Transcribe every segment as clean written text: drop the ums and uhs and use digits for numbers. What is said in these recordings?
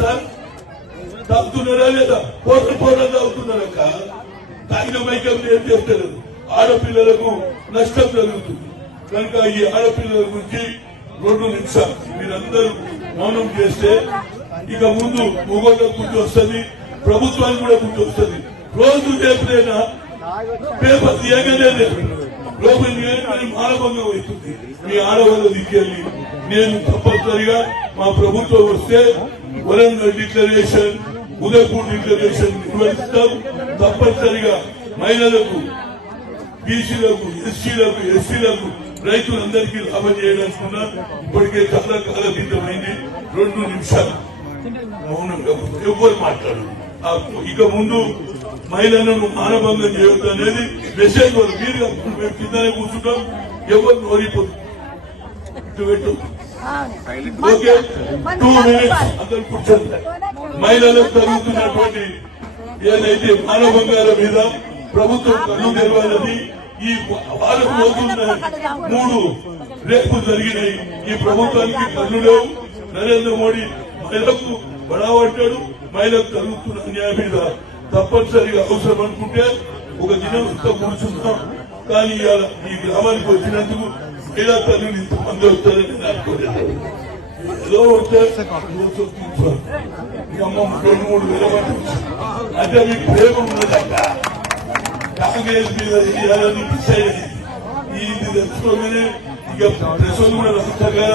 Sir? తాగుతున్నారా లేదా? పోరలు తాగుతున్నారక్క. తాగిన మైకం ఏం చేస్తారు? ఆడపిల్లలకు నష్టం జరుగుతుంది కనుక ఈ ఆడపిల్లల గురించి 2 నిమిషాలు మీరందరూ మౌనం చేస్తే ఇక ముందు మొగోళ్ళకు గుర్తు వస్తుంది, ప్రభుత్వానికి కూడా గుర్తు వస్తుంది. రోజు రేపునైనా పేపర్ తీయగానే లోపల మానభంగం అవుతుంది. మీ ఆడవాళ్ళ దిక్కెళ్ళి నేను తప్పనిసరిగా మా ప్రభుత్వం వస్తే వరంగల్ డిక్లరేషన్, ఉదయపూర్ డిక్లరేషన్ నిర్వహిస్తాం. తప్పనిసరిగా మహిళలకు, బీసీలకు, ఎస్సీలకు, ఎస్సీలకు, రైతులందరికీ లాభం చేయడానుకున్నా. ఇప్పటికే చాలా కాలతీతమైంది. 2 నిమిషాలు మౌనంగా ఎవ్వరు మాట్లాడు. ఇక ముందు మహిళలను మానభంగం చేయొద్దు అనేది మెసేజ్. మీరు మేము కిందనే కూర్చుంటాం, ఎవరు నోరిపోదు. ఓకే, 2 మినిట్స్ అందరు కూర్చోండి. మహిళలకు జరుగుతున్నటువంటి ఏదైతే మానభంగాల మీద ప్రభుత్వం కళ్ళు తెరవాలని ఈ వాళ్ళకు పోతున్న 3 రేపులు జరిగినాయి. ఈ ప్రభుత్వానికి కళ్ళు లేవు. నరేంద్ర మోడీ మహిళకు బడావంటాడు. మహిళకు జరుగుతున్న అన్యాయం మీద తప్పనిసరిగా అవసరం అనుకుంటే ఒక దినం ఇంత కూర్చున్నాం. కానీ ఇవాళ ఈ గ్రామానికి వచ్చినందుకు మహిళా తల్లులు ఇంతమంది వస్తారని నేను అనుకోలేదు. ఏదో వస్తే అమ్మ 2-3 వేల మంది అంటే మీకు ప్రేమ ఉన్నదక్క. కాంగ్రెస్ మీద చేయాలని డిసైడ్ అయింది. ఇది తెలుసుకోగానే ఇక ప్రజలు కూడా రాష్ట్రంగా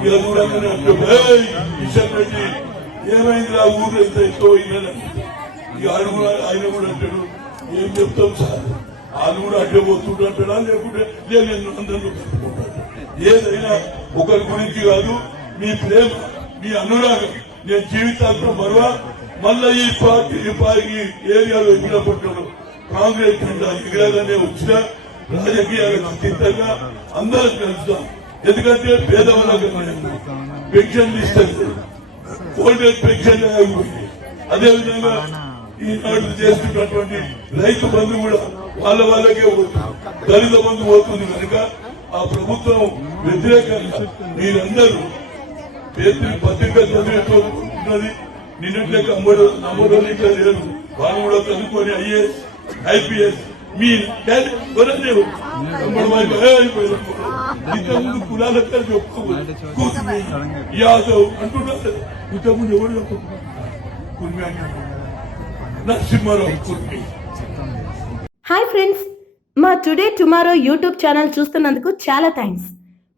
ఇక దూరంగానే విషయం పెట్టి ఏమైంది ఆ ఊరు ఎంత ఎక్కువ ఇక ఆయన కూడా అంటాడు, ఏం చెప్తాం సార్, వాళ్ళు కూడా అడ్డే పోతుంటాడా లేకుంటే నేను అందరూ కట్టుకుంటాడు. ఏదైనా ఒకరి గురించి కాదు, మీ ప్రేమ, మీ అనురాగం నేను జీవితాంతం మరవా. మళ్ళా ఈ పార్టీ ఏరియాలో ఎగినప్పట్లో కాంగ్రెస్ జెండా ఎగిరాగానే వచ్చిన రాజకీయాలకు అతీతంగా అందరం కలుస్తాం. ఎందుకంటే పేదవాళ్ళకి పెన్షన్లు ఇస్తారు, ఓల్డేజ్ పెన్షన్ ఆగిపోయింది. అదేవిధంగా ఈనాడు చేస్తున్నటువంటి రైతు బంధు కూడా వాళ్ళకే పోతుంది, దళిత బంధు పోతుంది. కనుక ఆ ప్రభుత్వం వ్యతిరేకంగా మీరందరూ పత్రిక చదివేటది. నిన్నట్లేక నమ్మడం ఇంకా లేదు. వాళ్ళు కూడా చదువుకొని ఐఏఎస్, ఐపీఎస్ మీ అయిపోయారు. ఇంతకుముందు కులాలతో చెప్పుకోవాలి యాదవ్ అంటున్నారు. ఇంతకుముందు ఎవరు చెప్పుకున్నారు? కుర్మి నరసింహారావు కుర్మి. హాయ్ ఫ్రెండ్స్, మా టుడే టుమారో యూట్యూబ్ ఛానల్ చూస్తున్నందుకు చాలా థ్యాంక్స్.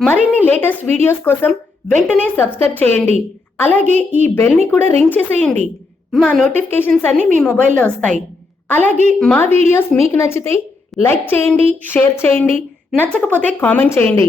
మరిన్ని లేటెస్ట్ వీడియోస్ కోసం వెంటనే సబ్స్క్రైబ్ చేయండి. అలాగే ఈ బెల్ ని కూడా రింగ్ చేసేయండి. మా నోటిఫికేషన్స్ అన్ని మీ మొబైల్లో వస్తాయి. అలాగే మా వీడియోస్ మీకు నచ్చితే లైక్ చేయండి, షేర్ చేయండి, నచ్చకపోతే కామెంట్ చేయండి.